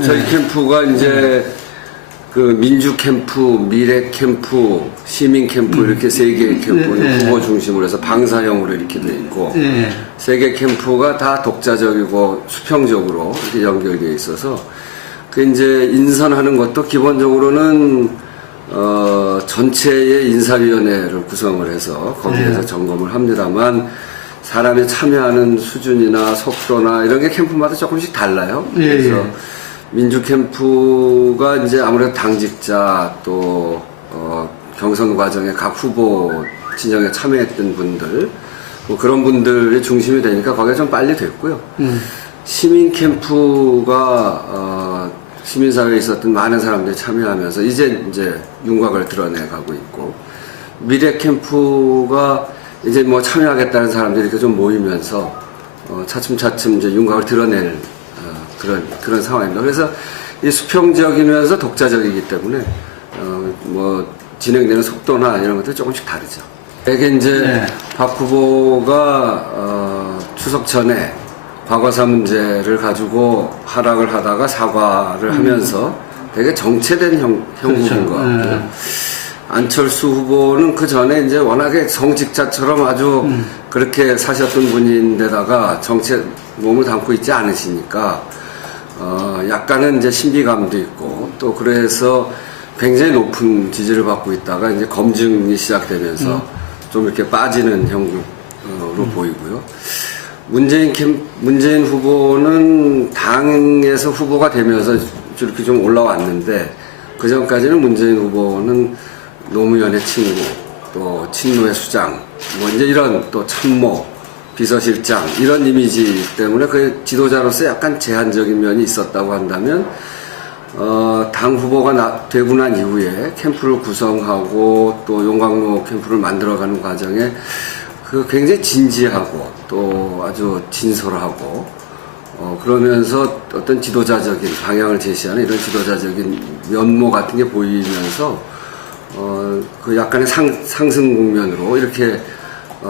저희 캠프가 이제 그 민주 캠프, 미래 캠프, 시민 캠프 이렇게 세 개의 캠프는 후보 중심으로 해서 방사형으로 이렇게 돼 있고 세 개 캠프가 다 독자적이고 수평적으로 이렇게 연결되어 있어서 그 이제 인선하는 것도 기본적으로는 전체의 인사위원회를 구성을 해서 거기에서 점검을 합니다만 사람이 참여하는 수준이나 속도나 이런 게 캠프마다 조금씩 달라요. 그래서 민주 캠프가 이제 아무래도 당직자 또 경선 과정에 각 후보 진영에 참여했던 분들 뭐 그런 분들이 중심이 되니까 거기가 좀 빨리 됐고요. 시민 캠프가 시민사회에 있었던 많은 사람들이 참여하면서 이제 윤곽을 드러내가고 있고 미래 캠프가 이제 뭐 참여하겠다는 사람들이 이렇게 좀 모이면서 차츰차츰 이제 윤곽을 드러낼 그런 상황입니다. 그래서 이 수평적이면서 독자적이기 때문에 뭐 진행되는 속도나 이런 것들이 조금씩 다르죠. 되게 이제 박 후보가 추석 전에 과거사 문제를 가지고 하락을 하다가 사과를 하면서 되게 정체된 형국인 것 같고요. 안철수 후보는 그 전에 이제 워낙에 성직자처럼 아주 그렇게 사셨던 분인데다가 정체 몸을 담고 있지 않으시니까 약간은 이제 신비감도 있고 또 그래서 굉장히 높은 지지를 받고 있다가 이제 검증이 시작되면서 좀 이렇게 빠지는 형국으로 보이고요. 문재인 후보는 당에서 후보가 되면서 이렇게 좀 올라왔는데 그 전까지는 문재인 후보는 노무현의 친구, 또 친노의 수장, 뭐 이제 이런 또 참모, 비서실장 이런 이미지 때문에 그 지도자로서 약간 제한적인 면이 있었다고 한다면 당 후보가 되고 난 이후에 캠프를 구성하고 또 용광로 캠프를 만들어가는 과정에 그 굉장히 진지하고 또 아주 진솔하고 그러면서 어떤 지도자적인 방향을 제시하는 이런 지도자적인 면모 같은 게 보이면서 그 약간의 상승 국면으로 이렇게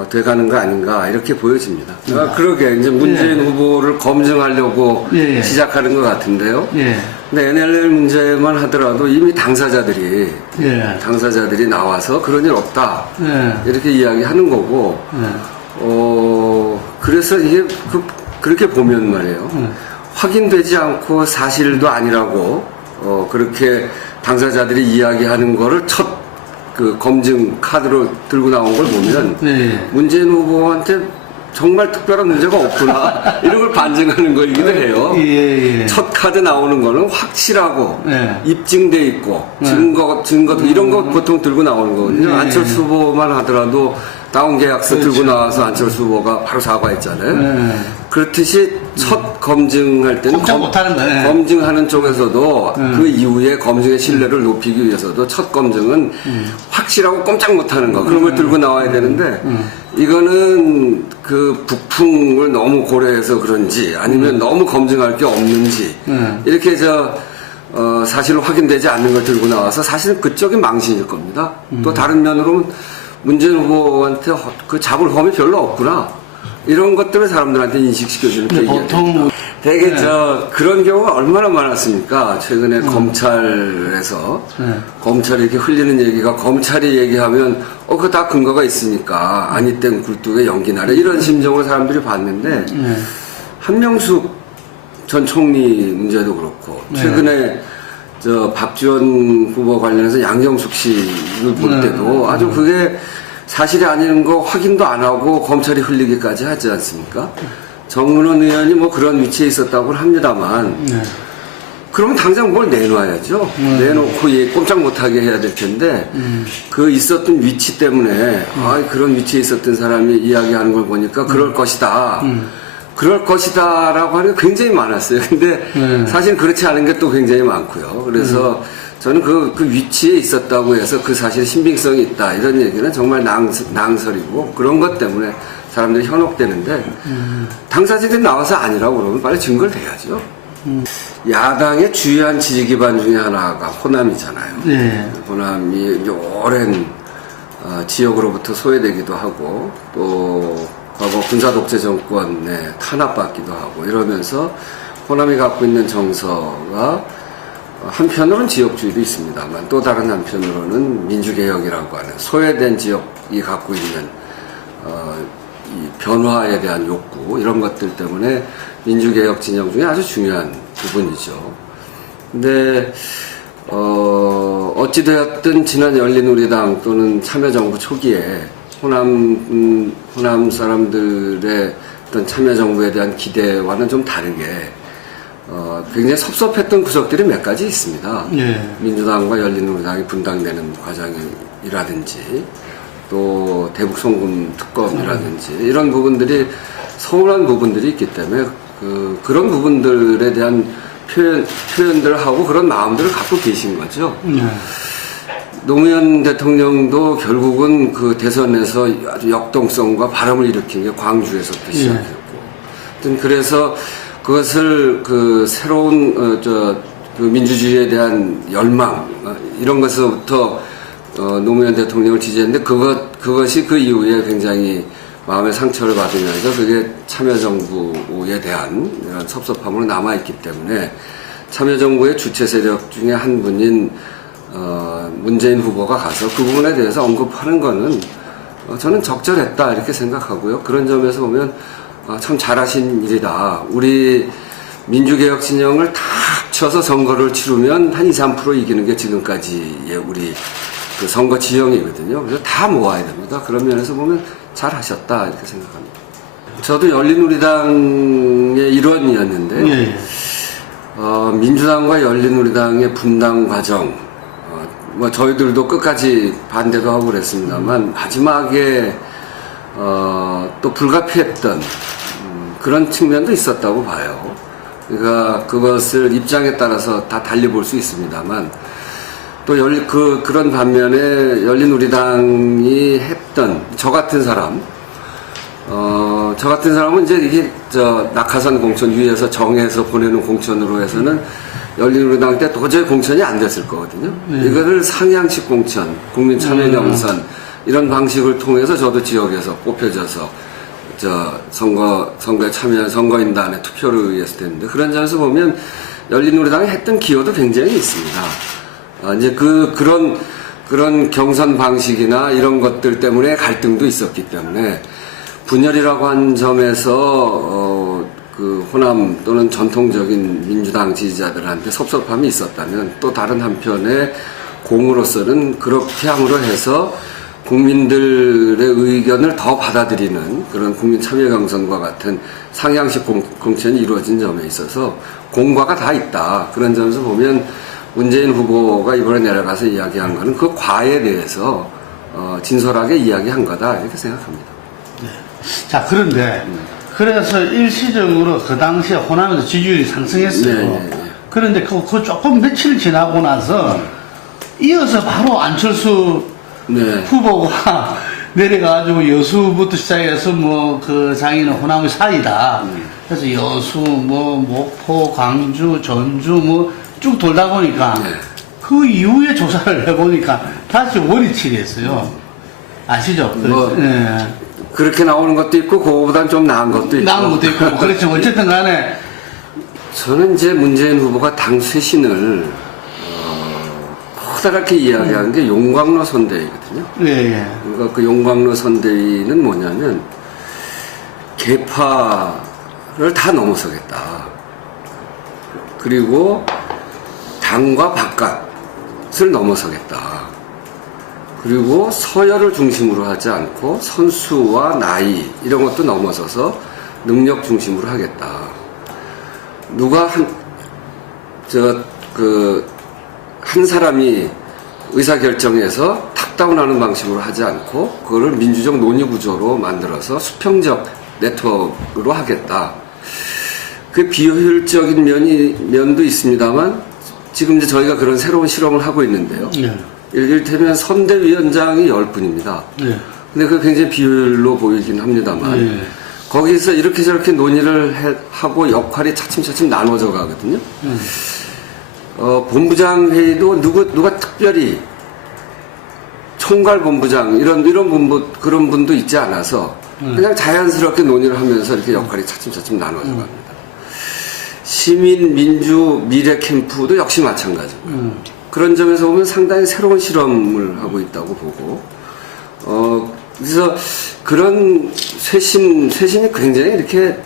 돼가는 거 아닌가 이렇게 보여집니다. 그러게 이제 문재인 후보를 검증하려고 시작하는 것 같은데요. 근데 NLL 문제만 하더라도 이미 당사자들이 나와서 그런 일 없다 이렇게 이야기하는 거고 그래서 이게 그렇게 보면 말이에요. 확인되지 않고 사실도 아니라고 그렇게 당사자들이 이야기하는 거를 첫 그 검증 카드로 들고 나온 걸 보면 문재인 후보한테 정말 특별한 문제가 없구나 이런 걸 반증하는 거이기도 해요. 첫 카드 나오는 거는 확실하고 입증돼 있고 증거도 이런 거 보통 들고 나오는 거거든요. 안철수 후보만 하더라도 다운계약서 들고 나와서 안철수 후보가 바로 사과했잖아요. 그렇듯이 첫 검증할 때는 검증하는 쪽에서도 그 이후에 검증의 신뢰를 높이기 위해서도 첫 검증은 확실하고 꼼짝 못하는 거 그런 걸 들고 나와야 되는데 이거는 그 북풍을 너무 고려해서 그런지 아니면 너무 검증할 게 없는지 이렇게 사실로 확인되지 않는 걸 들고 나와서 사실은 그쪽이 망신일 겁니다. 또 다른 면으로는 문재인 후보한테 그 잡을 험이 별로 없구나. 이런 것들을 사람들한테 인식시켜주는 계기가 되게 그런 경우가 얼마나 많았습니까? 최근에 검찰에서 검찰이 이렇게 흘리는 얘기가 검찰이 얘기하면 그거 다 근거가 있으니까 아니 땐 굴뚝에 연기 나래 이런 심정을 사람들이 봤는데 한명숙 전 총리 문제도 그렇고 최근에 박지원 후보 관련해서 양정숙 씨를 볼 때도 아주 그게 사실이 아닌 거 확인도 안 하고 검찰이 흘리기까지 하지 않습니까? 정문원 의원이 뭐 그런 위치에 있었다고 합니다만 그러면 당장 뭘 내놔야죠. 내놓고 꼼짝 못하게 해야 될 텐데 그 있었던 위치 때문에 그런 위치에 있었던 사람이 이야기하는 걸 보니까 그럴 것이다. 그럴 것이다라고 하는 게 굉장히 많았어요. 근데 사실 그렇지 않은 게 또 굉장히 많고요. 그래서 저는 그 위치에 있었다고 해서 그 사실 신빙성이 있다 이런 얘기는 정말 낭설이고 그런 것 때문에 사람들이 현혹되는데 당사자들이 나와서 아니라고 그러면 빨리 증거를 대야죠. 야당의 주요한 지지 기반 중에 하나가 호남이잖아요. 호남이 오랜 지역으로부터 소외되기도 하고 또 과거 군사 독재 정권에 탄압받기도 하고 이러면서 호남이 갖고 있는 정서가 한편으로는 지역주의도 있습니다만 또 다른 한편으로는 민주개혁이라고 하는 소외된 지역이 갖고 있는 이 변화에 대한 욕구 이런 것들 때문에 민주개혁 진영 중에 아주 중요한 부분이죠. 근데 어찌되었든 지난 열린우리당 또는 참여정부 초기에 호남 사람들의 어떤 참여정부에 대한 기대와는 좀 다르게 굉장히 섭섭했던 구석들이 몇 가지 있습니다. 네. 민주당과 열린우리당이 분당되는 과정이라든지 또 대북 송금 특검이라든지 이런 부분들이 서운한 부분들이 있기 때문에 그런 부분들에 대한 표현들을 하고 그런 마음들을 갖고 계신 거죠. 네. 노무현 대통령도 결국은 그 대선에서 아주 역동성과 바람을 일으킨 게 광주에서부터 시작했고, 그래서 그것을 그 새로운 그 민주주의에 대한 열망 이런 것에서부터 노무현 대통령을 지지했는데 그것이 그 이후에 굉장히 마음의 상처를 받으면서 그게 참여정부에 대한 이런 섭섭함으로 남아있기 때문에 참여정부의 주체 세력 중에 한 분인 문재인 후보가 가서 그 부분에 대해서 언급하는 거는 저는 적절했다 이렇게 생각하고요. 그런 점에서 보면 참 잘하신 일이다. 우리 민주개혁 진영을 다 합쳐서 선거를 치르면 한 2, 3% 이기는 게 지금까지의 우리 그 선거 지형이거든요. 그래서 다 모아야 됩니다. 그런 면에서 보면 잘하셨다 이렇게 생각합니다. 저도 열린우리당의 일원이었는데요. 예. 민주당과 열린우리당의 분당 과정 뭐 저희들도 끝까지 반대도 하고 그랬습니다만 마지막에 또 불가피했던 그런 측면도 있었다고 봐요. 그러니까 그것을 입장에 따라서 다 달리 볼 수 있습니다만 또 그런 반면에 열린우리당이 했던 저 같은 사람은 이제 이게 낙하산 공천 위에서 정해서 보내는 공천으로 해서는 열린우리당 때 도저히 공천이 안 됐을 거거든요. 이거를 상향식 공천, 국민참여경선 이런 방식을 통해서 저도 지역에서 뽑혀져서 선거에 참여한 선거인단에 투표를 의해서 됐는데 그런 점에서 보면 열린우리당이 했던 기여도 굉장히 있습니다. 이제 그런 경선 방식이나 이런 것들 때문에 갈등도 있었기 때문에 분열이라고 한 점에서 그 호남 또는 전통적인 민주당 지지자들한테 섭섭함이 있었다면 또 다른 한편에 공으로서는 그렇게 함으로 해서 국민들의 의견을 더 받아들이는 그런 국민 참여 경선과 같은 상향식 공천이 이루어진 점에 있어서 공과가 다 있다. 그런 점에서 보면 문재인 후보가 이번에 내려가서 이야기한 거는 그 과에 대해서 진솔하게 이야기한 거다 이렇게 생각합니다. 네. 자, 그런데 그래서 일시적으로 그 당시에 호남에서 지지율이 상승했어요. 네. 그런데 그 조금 며칠 지나고 나서 이어서 바로 안철수 후보가 내려가지고 여수부터 시작해서 뭐 그 자기는 호남의 사이다. 그래서 여수, 뭐 목포, 광주, 전주 뭐 쭉 돌다 보니까 그 이후에 조사를 해보니까 다시 원위치기 했어요. 아시죠? 그렇게 나오는 것도 있고 그거보단 좀 나은 것도 있고. 나은 것도 있고. 그렇죠. 어쨌든 간에 저는 이제 문재인 후보가 당 쇄신을 커다랗게 이야기하는 게 용광로 선대위거든요. 예. 그러니까 그 용광로 선대위는 뭐냐면 계파를 다 넘어서겠다. 그리고 당과 바깥을 넘어서겠다. 그리고 서열을 중심으로 하지 않고 선수와 나이 이런 것도 넘어서서 능력 중심으로 하겠다. 누가 한 사람이 의사결정에서 탑다운하는 방식으로 하지 않고 그거를 민주적 논의 구조로 만들어서 수평적 네트워크로 하겠다. 그 비효율적인 면도 있습니다만 지금 이제 저희가 그런 새로운 실험을 하고 있는데요. 이를테면 선대위원장이 10분입니다. 근데 그게 굉장히 비효율로 보이긴 합니다만 거기서 이렇게 저렇게 논의를 하고 역할이 차츰차츰 나눠져 가거든요. 본부장 회의도 누가 특별히 총괄본부장 이런 그런 분도 있지 않아서 그냥 자연스럽게 논의를 하면서 이렇게 역할이 차츰차츰 나눠져 갑니다. 시민 민주 미래 캠프도 역시 마찬가지고요. 그런 점에서 보면 상당히 새로운 실험을 하고 있다고 보고, 그래서 그런 쇄신이 굉장히 이렇게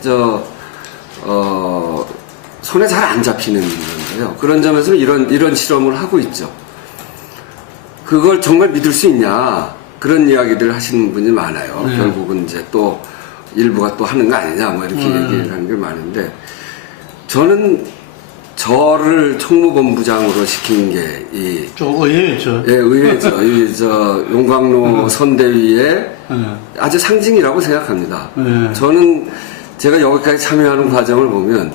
손에 잘 안 잡히는 건데요. 그런 점에서 이런 실험을 하고 있죠. 그걸 정말 믿을 수 있냐, 그런 이야기들 하시는 분이 많아요. 네. 결국은 이제 또 일부가 또 하는 거 아니냐, 뭐 이렇게 얘기하는 게 많은데, 저는 저를 총무본부장으로 시킨 게 좀 의외였죠. 예, 의외죠. 용광로 선대위의 아주 상징이라고 생각합니다. 네. 저는 제가 여기까지 참여하는 과정을 보면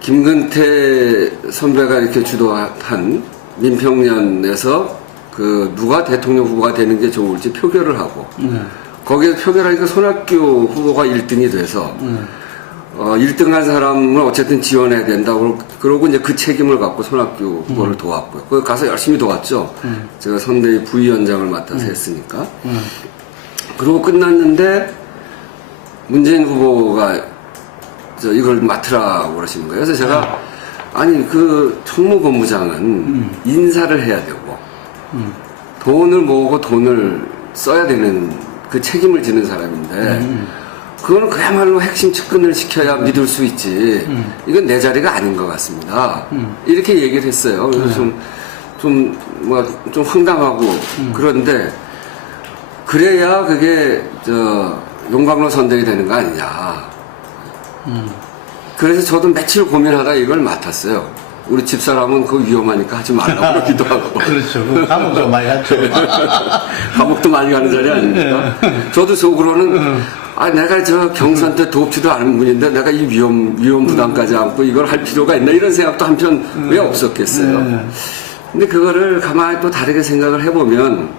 김근태 선배가 이렇게 주도한 민평년에서 누가 대통령 후보가 되는 게 좋을지 표결을 하고 거기에 표결하니까 손학규 후보가 1등이 돼서 1등한 사람을 어쨌든 지원해야 된다고 그러고 이제 그 책임을 갖고 손학규 후보를 도왔고요. 거기 가서 열심히 도왔죠. 제가 선대위 부위원장을 맡아서 했으니까. 그러고 끝났는데 문재인 후보가 이걸 맡으라고 그러시는 거예요. 그래서 제가 아니 총무본부장은 인사를 해야 되고 돈을 모으고 돈을 써야 되는 그 책임을 지는 사람인데 그거는 그야말로 핵심 측근을 시켜야 믿을 수 있지. 이건 내 자리가 아닌 것 같습니다. 이렇게 얘기를 했어요. 그래서 좀 황당하고 그런데 그래야 그게 용광로 선대위 되는 거 아니냐. 그래서 저도 며칠 고민하다 이걸 맡았어요. 우리 집사람은 그거 위험하니까 하지 말라고 그러기도 하고. 그렇죠. 감옥도 많이 갔죠. 감옥도 많이 가는 자리 아닙니까? 저도 속으로는 내가 경선 때 돕지도 않은 분인데 내가 이 위험 부담까지 안고 이걸 할 필요가 있나 이런 생각도 한편 왜 없었겠어요. 근데 그거를 가만히 또 다르게 생각을 해보면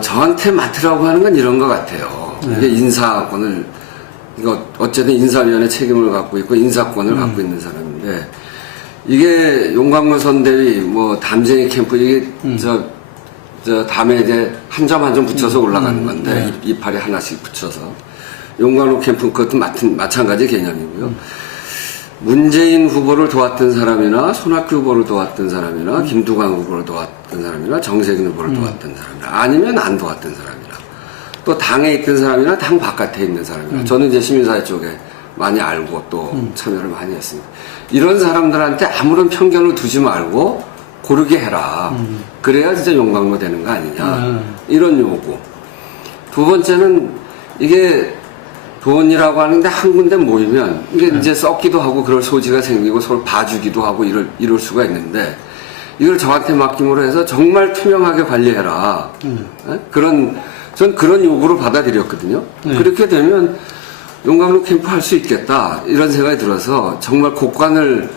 저한테 맡으라고 하는 건 이런 것 같아요. 이게 인사권을 이거 어쨌든 인사위원회 책임을 갖고 있고 인사권을 갖고 있는 사람인데 이게 용광로 선대위 담쟁이 캠프 이게 다음에 이제 한 점 한 점 붙여서 올라가는 건데 이파리 하나씩 붙여서 용광로 캠프 그것도 마찬가지 개념이고요. 문재인 후보를 도왔던 사람이나 손학규 후보를 도왔던 사람이나 김두관 후보를 도왔던 사람이나 정세균 후보를 도왔던 사람이나 아니면 안 도왔던 사람이나 또 당에 있던 사람이나 당 바깥에 있는 사람이나 저는 이제 시민사회 쪽에 많이 알고 또 참여를 많이 했습니다. 이런 사람들한테 아무런 편견을 두지 말고 고르게 해라. 그래야 진짜 용광로 되는 거 아니냐. 이런 요구. 두 번째는 이게 돈이라고 하는데 한 군데 모이면 이게 이제 썩기도 하고 그럴 소지가 생기고 서로 봐주기도 하고 이럴 수가 있는데 이걸 저한테 맡김으로 해서 정말 투명하게 관리해라. 전 그런 요구를 받아들였거든요. 그렇게 되면 용광로 캠프 할 수 있겠다. 이런 생각이 들어서 정말 곡관을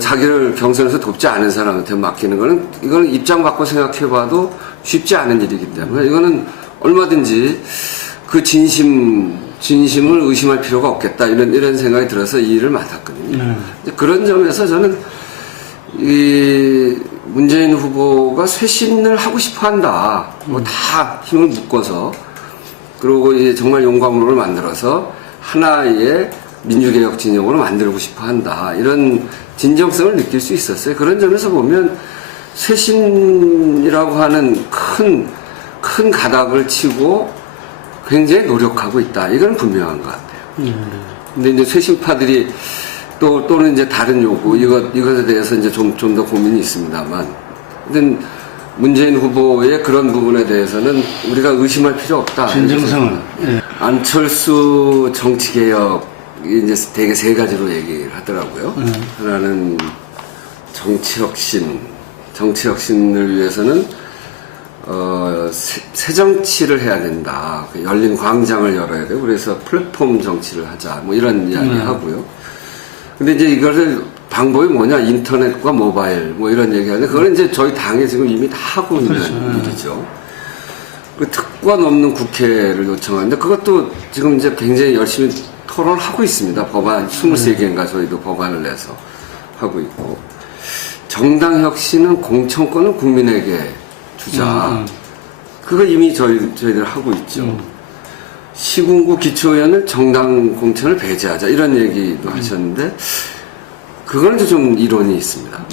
자기를 경선에서 돕지 않은 사람한테 맡기는 거는 이거는 입장 바꿔 생각해 봐도 쉽지 않은 일이기 때문에 이거는 얼마든지 그 진심을 의심할 필요가 없겠다. 이런 생각이 들어서 이 일을 맡았거든요. 그런 점에서 저는 이 문재인 후보가 쇄신을 하고 싶어 한다. 다 힘을 묶어서 그리고 정말 용광로를 만들어서 하나의 민주개혁 진영으로 만들고 싶어 한다. 이런 진정성을 느낄 수 있었어요. 그런 점에서 보면 쇄신이라고 하는 큰 가닥을 치고 굉장히 노력하고 있다. 이건 분명한 것 같아요. 근데 이제 쇄신파들이 또는 이제 다른 요구, 이것에 대해서 이제 좀 더 고민이 있습니다만. 근데 문재인 후보의 그런 부분에 대해서는 우리가 의심할 필요 없다. 진정성을. 안철수 정치개혁, 이제 되게 세 가지로 얘기를 하더라고요. 하나는 정치혁신을 위해서는 새 정치를 해야 된다. 열린 광장을 열어야 되고 그래서 플랫폼 정치를 하자. 이런 이야기 하고요. 근데 이제 이것을 방법이 뭐냐? 인터넷과 모바일 이런 얘기하는데 그거는 이제 저희 당에 지금 이미 다 하고 있는 일이죠. 그 특권 없는 국회를 요청하는데 그것도 지금 이제 굉장히 열심히 토론을 하고 있습니다. 법안 23개인가 저희도 법안을 내서 하고 있고 정당 혁신은 공천권을 국민에게 주자. 그거 이미 저희들 하고 있죠. 시군구 기초의원을 정당 공천을 배제하자 이런 얘기도 하셨는데 그거는 좀 이론이 있습니다.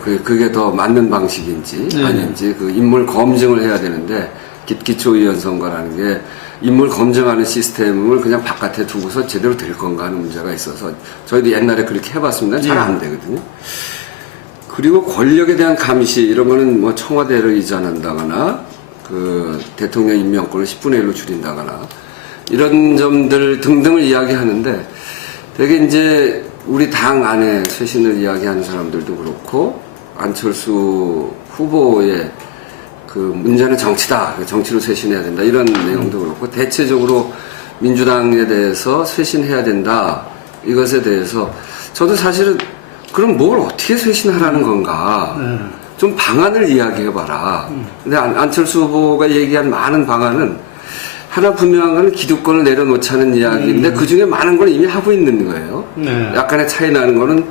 그게 더 맞는 방식인지 아닌지 그 인물 검증을 해야 되는데 기초의원 선거라는 게 인물 검증하는 시스템을 그냥 바깥에 두고서 제대로 될 건가 하는 문제가 있어서 저희도 옛날에 그렇게 해봤습니다. 잘 안 되거든요. 그리고 권력에 대한 감시 이런 거는 뭐 청와대를 이전한다거나 그 대통령 임명권을 10분의 1로 줄인다거나 이런 점들 등등을 이야기하는데 되게 이제 우리 당 안에 쇄신을 이야기하는 사람들도 그렇고 안철수 후보의 그 문제는 정치다. 정치로 쇄신해야 된다. 이런 내용도 그렇고 대체적으로 민주당에 대해서 쇄신해야 된다. 이것에 대해서 저도 사실은 그럼 뭘 어떻게 쇄신하라는 건가. 좀 방안을 이야기해봐라. 근데 안철수 후보가 얘기한 많은 방안은 하나 분명한 건 기득권을 내려놓자는 이야기인데 그 중에 많은 걸 이미 하고 있는 거예요. 약간의 차이 나는 거는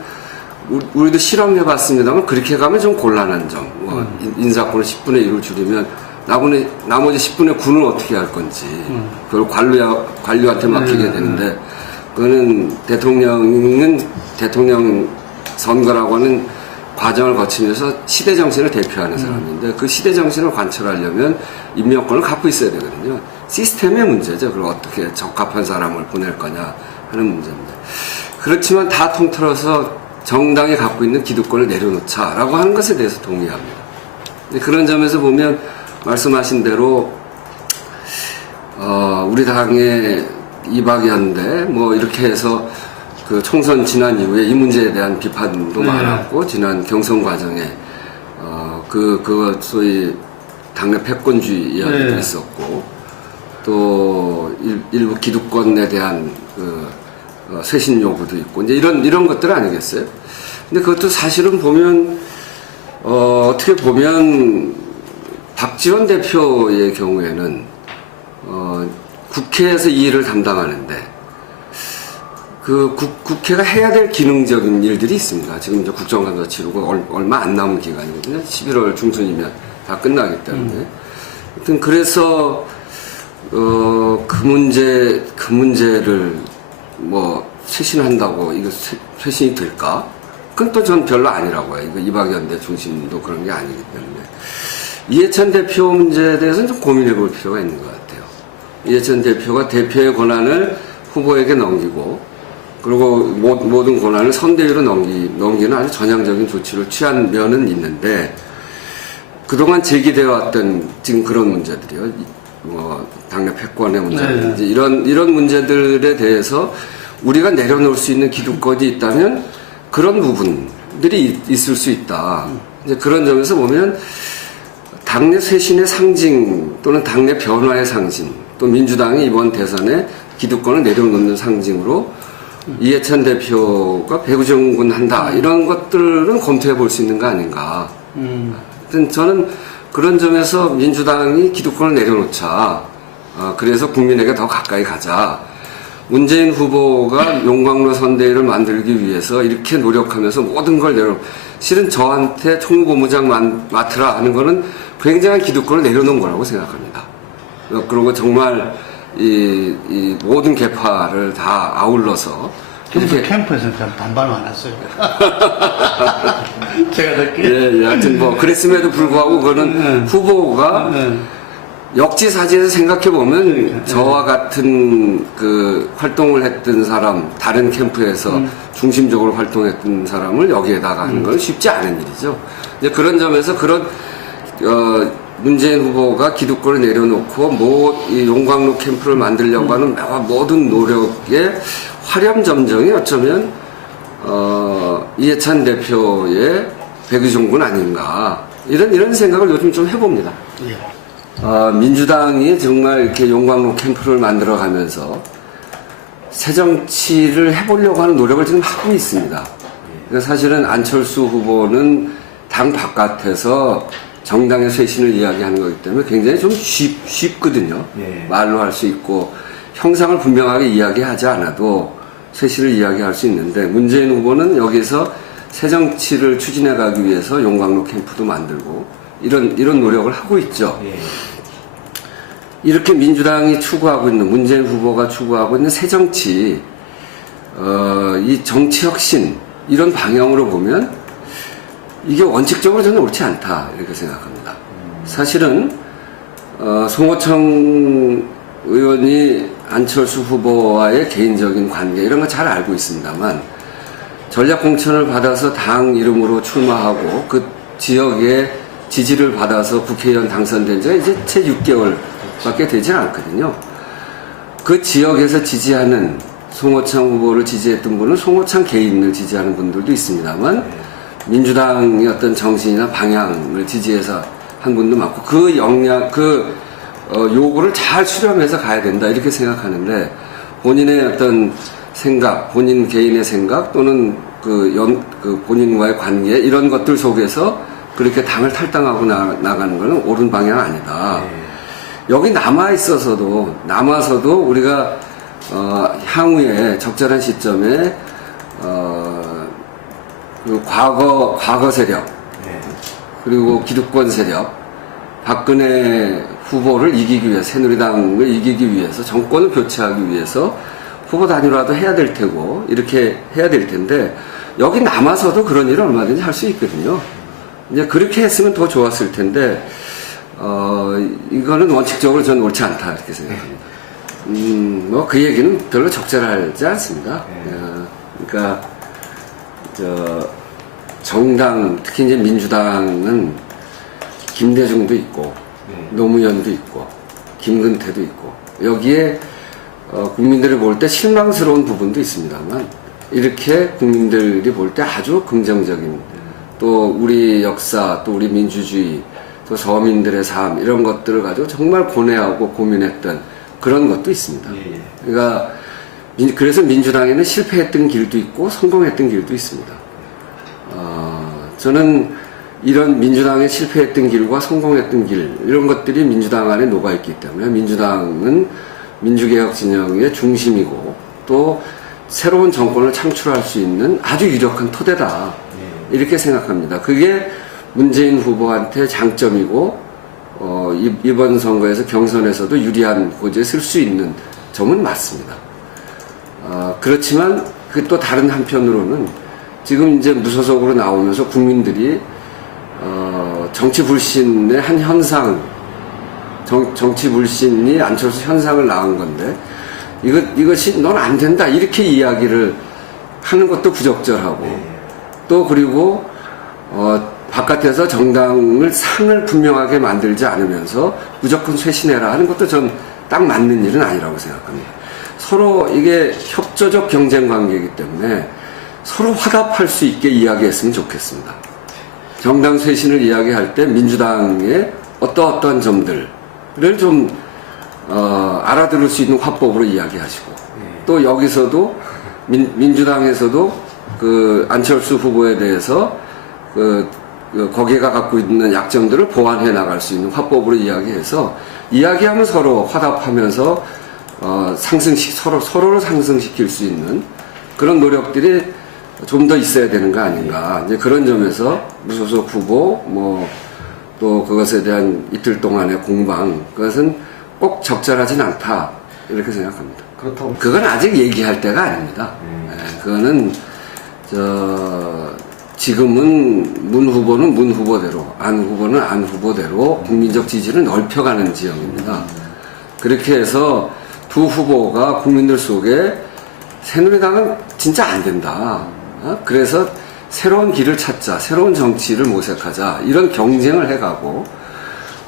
우리도 실험해봤습니다만 그렇게 가면 좀 곤란한 점. 뭐 인사권을 10분의 1을 줄이면 나머지 10분의 9는 어떻게 할 건지. 그걸 관료한테 맡기게 되는데 그거는 대통령은 대통령 선거라고 하는 과정을 거치면서 시대 정신을 대표하는 사람인데 그 시대 정신을 관철하려면 임명권을 갖고 있어야 되거든요. 시스템의 문제죠. 그걸 어떻게 적합한 사람을 보낼 거냐 하는 문제입니다. 그렇지만 다 통틀어서 정당이 갖고 있는 기득권을 내려놓자라고 하는 것에 대해서 동의합니다. 그런 점에서 보면 말씀하신 대로 우리 당의 이박연대 뭐 이렇게 해서 그 총선 지난 이후에 이 문제에 대한 비판도 많았고 지난 경선 과정에 그 소위 당내 패권주의 이야기도 있었고 또 일부 기득권에 대한 그 쇄신 요구도 있고 이제 이런 것들 아니겠어요? 근데 그것도 사실은 보면 어떻게 보면 박지원 대표의 경우에는 국회에서 이 일을 담당하는데 그 국회가 해야 될 기능적인 일들이 있습니다. 지금 이제 국정감사 치르고 얼마 안 남은 기간이거든요. 11월 중순이면 다 끝나기 때문에. 하여튼 그래서 그 문제를 뭐 쇄신한다고 이거 쇄신이 될까? 그건 또 전 별로 아니라고 해요. 이거 이박연대 중심도 그런 게 아니기 때문에. 이해찬 대표 문제에 대해서는 좀 고민해 볼 필요가 있는 것 같아요. 이해찬 대표가 대표의 권한을 후보에게 넘기고 그리고 모든 권한을 선대위로 넘기는 아주 전향적인 조치를 취한 면은 있는데 그동안 제기되어 왔던 지금 그런 문제들이요. 뭐 당내 패권의 문제라든지 이런 문제들에 대해서 우리가 내려놓을 수 있는 기득권이 있다면 그런 부분들이 있을 수 있다. 이제 그런 점에서 보면 당내 쇄신의 상징 또는 당내 변화의 상징 또 민주당이 이번 대선에 기득권을 내려놓는 상징으로 이해찬 대표가 배구정군 한다 이런 것들은 검토해 볼 수 있는 거 아닌가. 하여튼 저는 그런 점에서 민주당이 기득권을 내려놓자. 그래서 국민에게 더 가까이 가자. 문재인 후보가 용광로 선대위를 만들기 위해서 이렇게 노력하면서 모든 걸 실은 저한테 총무부장 맡으라 하는 거는 굉장한 기득권을 내려놓은 거라고 생각합니다. 그리고 정말 이 모든 계파를 다 아울러서 그래서 캠프에서는 반발 많았어요. 제가 듣기에. 예, 하여튼 뭐 그랬음에도 불구하고 그거는 후보가 역지사지에서 생각해보면 저와 같은 그 활동을 했던 사람, 다른 캠프에서 중심적으로 활동했던 사람을 여기에다가 하는 건 쉽지 않은 일이죠. 이제 그런 점에서 문재인 후보가 기득권을 내려놓고 이 용광로 캠프를 만들려고 하는 모든 노력의 화렴점정이 어쩌면 이해찬 대표의 백의종군 아닌가 이런 생각을 요즘 좀 해봅니다. 민주당이 정말 이렇게 용광로 캠프를 만들어가면서 새정치를 해보려고 하는 노력을 지금 하고 있습니다. 그래서 사실은 안철수 후보는 당 바깥에서 정당의 쇄신을 이야기하는 거기 때문에 굉장히 좀 쉽거든요. 말로 할 수 있고 형상을 분명하게 이야기하지 않아도 쇄신을 이야기할 수 있는데 문재인 후보는 여기서 새정치를 추진해 가기 위해서 용광로 캠프도 만들고 이런 노력을 하고 있죠. 이렇게 민주당이 추구하고 있는, 문재인 후보가 추구하고 있는 새 정치, 이 정치 혁신, 이런 방향으로 보면 이게 원칙적으로 저는 옳지 않다, 이렇게 생각합니다. 사실은, 송호청 의원이 안철수 후보와의 개인적인 관계, 이런 거 잘 알고 있습니다만, 전략 공천을 받아서 당 이름으로 출마하고 그 지역의 지지를 받아서 국회의원 당선된 지가 이제 채 6개월밖에 되지 않거든요. 그 지역에서 지지하는 송호창 후보를 지지했던 분은 송호창 개인을 지지하는 분들도 있습니다만 민주당의 어떤 정신이나 방향을 지지해서 한 분도 많고 그 요구를 잘 수렴해서 가야 된다 이렇게 생각하는데 본인의 어떤 생각, 본인 개인의 생각 또는 본인과의 관계 이런 것들 속에서 그렇게 당을 탈당하고 나가는 것은 옳은 방향 아니다. 여기 남아서도 우리가 향후에 적절한 시점에 그 과거 세력 그리고 기득권 세력 박근혜 후보를 이기기 위해서 새누리당을 이기기 위해서 정권을 교체하기 위해서 후보 단일화도 해야 될 테고 이렇게 해야 될 텐데 여기 남아서도 그런 일을 얼마든지 할 수 있거든요. 이제 그렇게 했으면 더 좋았을 텐데 이거는 원칙적으로 저는 옳지 않다 이렇게 생각합니다. 뭐 그 얘기는 별로 적절하지 않습니다. 그러니까 정당 특히 이제 민주당은 김대중도 있고 노무현도 있고 김근태도 있고 여기에 국민들이 볼 때 실망스러운 부분도 있습니다만 이렇게 국민들이 볼 때 아주 긍정적인 또 우리 역사 또 우리 민주주의 또 서민들의 삶 이런 것들을 가지고 정말 고뇌하고 고민했던 그런 것도 있습니다. 그러니까 그래서 민주당에는 실패했던 길도 있고 성공했던 길도 있습니다. 저는 이런 민주당의 실패했던 길과 성공했던 길 이런 것들이 민주당 안에 녹아있기 때문에 민주당은 민주개혁 진영의 중심이고 또 새로운 정권을 창출할 수 있는 아주 유력한 토대다 이렇게 생각합니다. 그게 문재인 후보한테 장점이고 이번 선거에서 경선에서도 유리한 고지에 쓸 수 있는 점은 맞습니다. 그렇지만 그 또 다른 한편으로는 지금 이제 무소속으로 나오면서 국민들이 정치 불신의 한 현상, 정치 불신이 안철수 현상을 낳은 건데 이것이 넌 안 된다 이렇게 이야기를 하는 것도 부적절하고 또 그리고 바깥에서 정당을 상을 분명하게 만들지 않으면서 무조건 쇄신해라 하는 것도 전 딱 맞는 일은 아니라고 생각합니다. 서로 이게 협조적 경쟁 관계이기 때문에 서로 화답할 수 있게 이야기했으면 좋겠습니다. 정당 쇄신을 이야기할 때 민주당의 어떠한 점들을 좀 알아들을 수 있는 화법으로 이야기하시고 또 여기서도 민주당에서도 그 안철수 후보에 대해서 거기가 갖고 있는 약점들을 보완해 나갈 수 있는 화법으로 이야기해서 이야기하면 서로 화답하면서 서로를 상승시킬 수 있는 그런 노력들이 좀 더 있어야 되는 거 아닌가. 이제 그런 점에서 무소속 후보, 또 그것에 대한 이틀 동안의 공방, 그것은 꼭 적절하진 않다. 이렇게 생각합니다. 그렇다고. 그건 아직 얘기할 때가 아닙니다. 그거는, 지금은 문 후보는 문 후보대로, 안 후보는 안 후보대로 국민적 지지를 넓혀가는 지형입니다. 그렇게 해서 두 후보가 국민들 속에 새누리당은 진짜 안 된다. 그래서 새로운 길을 찾자, 새로운 정치를 모색하자, 이런 경쟁을 해가고,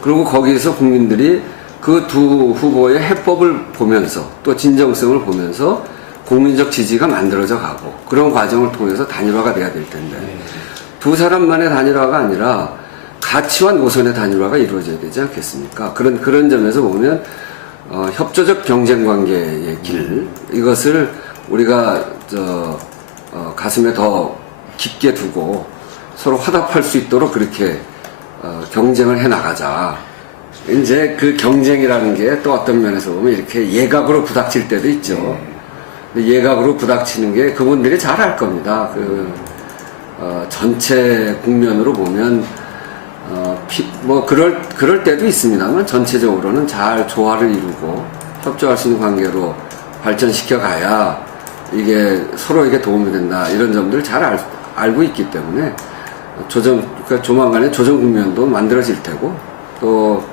그리고 거기에서 국민들이 그 두 후보의 해법을 보면서, 또 진정성을 보면서 국민적 지지가 만들어져 가고, 그런 과정을 통해서 단일화가 돼야 될 텐데, 두 사람만의 단일화가 아니라 가치와 노선의 단일화가 이루어져야 되지 않겠습니까? 그런 점에서 보면, 협조적 경쟁 관계의 길, 이것을 우리가, 가슴에 더 깊게 두고 서로 화답할 수 있도록 그렇게 경쟁을 해 나가자. 이제 그 경쟁이라는 게 또 어떤 면에서 보면 이렇게 예각으로 부닥칠 때도 있죠. 예각으로 부닥치는 게 그분들이 잘 알 겁니다. 전체 국면으로 보면 그럴 때도 있습니다만 전체적으로는 잘 조화를 이루고 협조할 수 있는 관계로 발전시켜 가야 이게 서로에게 도움이 된다. 이런 점들을 잘 알고 있기 때문에 그러니까 조만간에 조정 국면도 만들어질 테고 또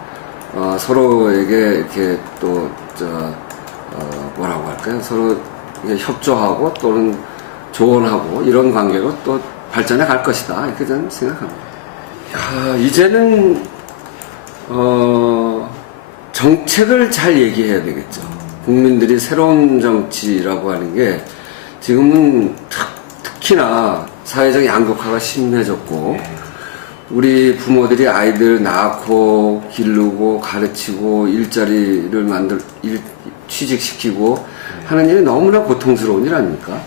서로에게 이렇게 뭐라고 할까요? 서로 이게 협조하고 또는 조언하고 이런 관계로 또 발전해 갈 것이다. 이렇게 저는 생각합니다. 이제는 정책을 잘 얘기해야 되겠죠. 국민들이 새로운 정치라고 하는 게 지금은 특히나 사회적 양극화가 심해졌고 우리 부모들이 아이들 낳고 기르고 가르치고 일자리를 취직시키고 하는 일이 너무나 고통스러운 일 아닙니까?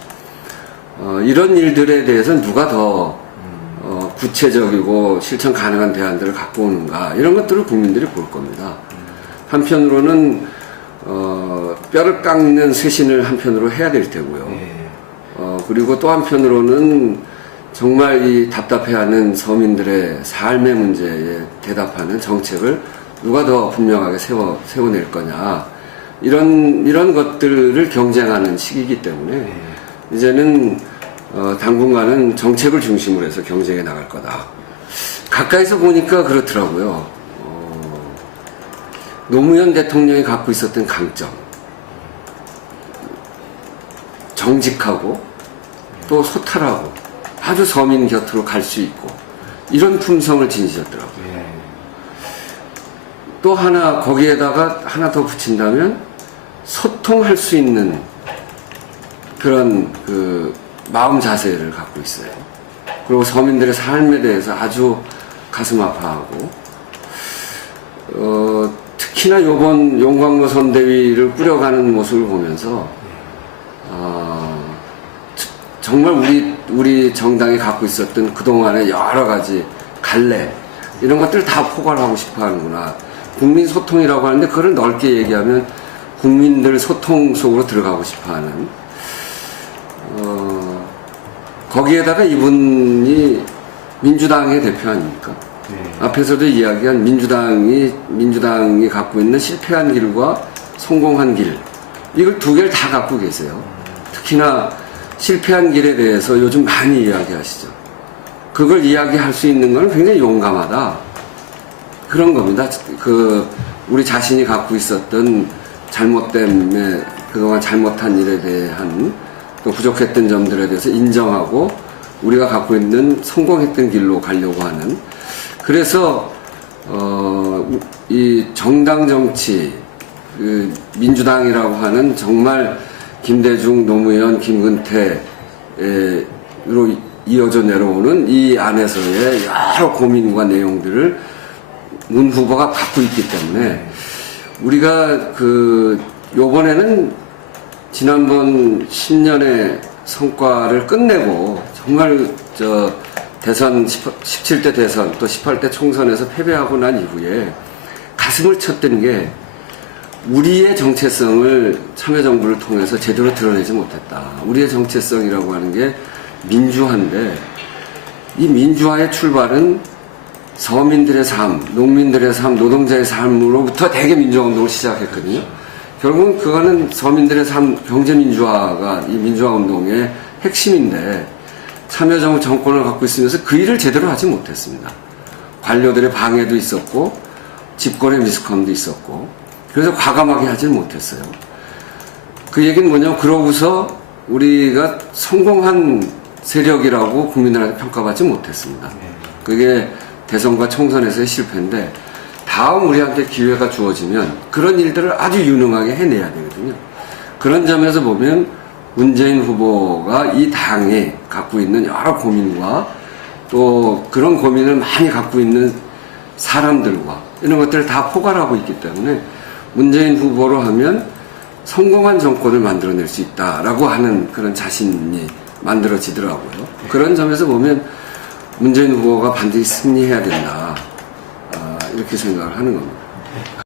이런 일들에 대해서는 누가 더 구체적이고 실천 가능한 대안들을 갖고 오는가 이런 것들을 국민들이 볼 겁니다. 한편으로는 뼈를 깎는 쇄신을 한편으로 해야 될 테고요. 그리고 또 한편으로는 정말 이 답답해하는 서민들의 삶의 문제에 대답하는 정책을 누가 더 분명하게 세워낼 거냐 이런 것들을 경쟁하는 시기이기 때문에 이제는 당분간은 정책을 중심으로 해서 경쟁해 나갈 거다. 가까이서 보니까 그렇더라고요. 노무현 대통령이 갖고 있었던 강점, 정직하고 또 소탈하고 아주 서민 곁으로 갈 수 있고 이런 품성을 지니셨더라고요. 또 하나 거기에다가 하나 더 붙인다면 소통할 수 있는 그런 마음 자세를 갖고 있어요. 그리고 서민들의 삶에 대해서 아주 가슴 아파하고 특히나 요번 용광로 선대위를 꾸려가는 모습을 보면서 정말 우리 정당이 갖고 있었던 그동안의 여러 가지 갈래 이런 것들을 다 포괄하고 싶어 하는구나. 국민 소통이라고 하는데 그걸 넓게 얘기하면 국민들 소통 속으로 들어가고 싶어 하는 거기에다가 이분이 민주당의 대표 아닙니까? 앞에서도 이야기한 민주당이 갖고 있는 실패한 길과 성공한 길 이걸 두 개를 다 갖고 계세요. 특히나 실패한 길에 대해서 요즘 많이 이야기하시죠. 그걸 이야기할 수 있는 건 굉장히 용감하다. 그런 겁니다. 우리 자신이 갖고 있었던 그동안 잘못한 일에 대한 또 부족했던 점들에 대해서 인정하고 우리가 갖고 있는 성공했던 길로 가려고 하는 그래서 이 정당 정치 민주당이라고 하는 정말 김대중, 노무현, 김근태로 이어져 내려오는 이 안에서의 여러 고민과 내용들을 문 후보가 갖고 있기 때문에 우리가 요번에는 지난번 10년의 성과를 끝내고 정말 대선 17대 대선 또 18대 총선에서 패배하고 난 이후에 가슴을 쳤던 게 우리의 정체성을 참여정부를 통해서 제대로 드러내지 못했다. 우리의 정체성이라고 하는 게 민주화인데 이 민주화의 출발은 서민들의 삶, 농민들의 삶, 노동자의 삶으로부터 대개 민주화운동을 시작했거든요. 결국은 그거는 서민들의 삶, 경제민주화가 이 민주화운동의 핵심인데 참여정부 정권을 갖고 있으면서 그 일을 제대로 하지 못했습니다. 관료들의 방해도 있었고 집권의 미스컴도 있었고 그래서 과감하게 하지 못했어요. 그 얘기는 뭐냐면 그러고서 우리가 성공한 세력이라고 국민들한테 평가받지 못했습니다. 그게 대선과 총선에서의 실패인데 다음 우리한테 기회가 주어지면 그런 일들을 아주 유능하게 해내야 되거든요. 그런 점에서 보면 문재인 후보가 이 당에 갖고 있는 여러 고민과 또 그런 고민을 많이 갖고 있는 사람들과 이런 것들을 다 포괄하고 있기 때문에 문재인 후보로 하면 성공한 정권을 만들어낼 수 있다라고 하는 그런 자신이 만들어지더라고요. 그런 점에서 보면 문재인 후보가 반드시 승리해야 된다. 이렇게 생각을 하는 겁니다.